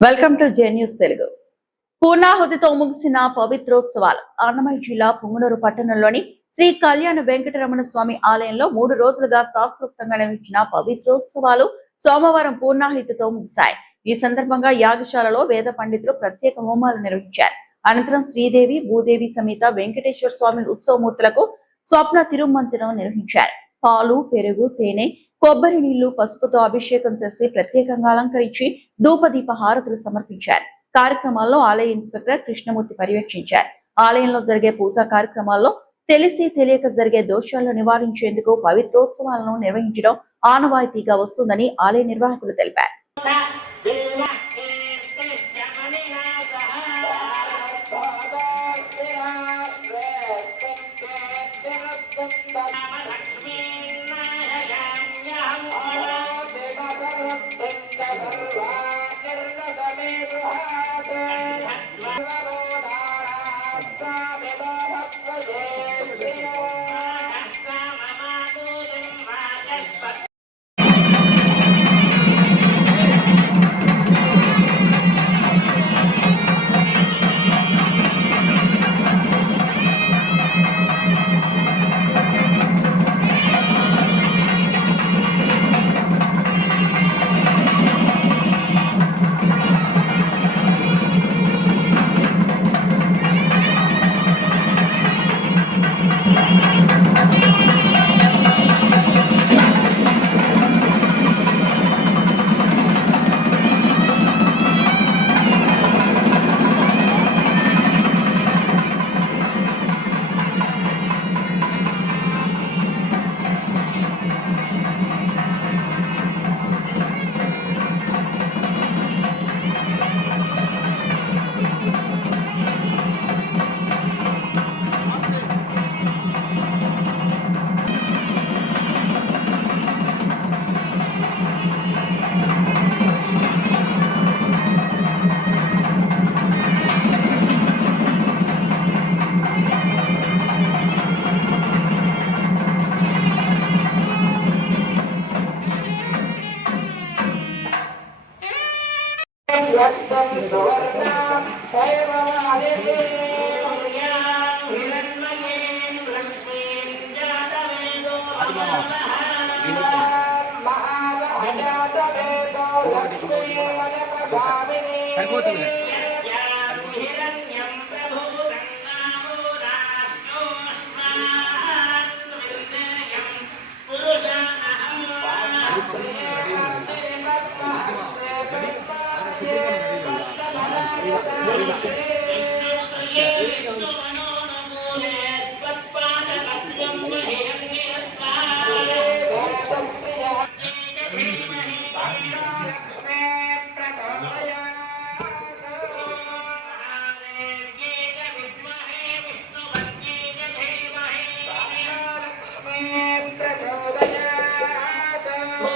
Welcome to J news Telugu. పూర్ణాహుతితో ముగిసిన పవిత్రోత్సవాలు. అన్నమయ్య జిల్లా పుంగనూరు పట్టణంలోని శ్రీ కళ్యాణ వెంకటరమణ స్వామి ఆలయంలో 3 రోజులుగా శాస్త్రోక్తంగా నిర్వహించిన పవిత్రోత్సవాలు సోమవారం పూర్ణాహుతితో ముగిశాయి. ఈ సందర్భంగా యాగశాలలో వేద పండితులు ప్రత్యేక హోమాలు నిర్వహించారు. అనంతరం శ్రీదేవి భూదేవి సమేత వెంకటేశ్వర స్వామి ఉత్సవమూర్తులకు స్వప్న తిరుమంజనం నిర్వహించారు. పాలు, పెరుగు, తేనె, కొబ్బరి నీళ్లు, పసుపుతో అభిషేకం చేసి ప్రత్యేకంగా అలంకరించి ధూపదీప హారతులు సమర్పించారు. కార్యక్రమాల్లో ఆలయ ఇన్స్పెక్టర్ కృష్ణమూర్తి పర్యవేక్షించారు. ఆలయంలో జరిగే పూజా కార్యక్రమాల్లో తెలిసి తెలియక జరిగే దోషాలను నివారించేందుకు పవిత్రోత్సవాలను నిర్వహించడం ఆనవాయితీగా వస్తుందని ఆలయ నిర్వాహకులు తెలిపారు. Saripoto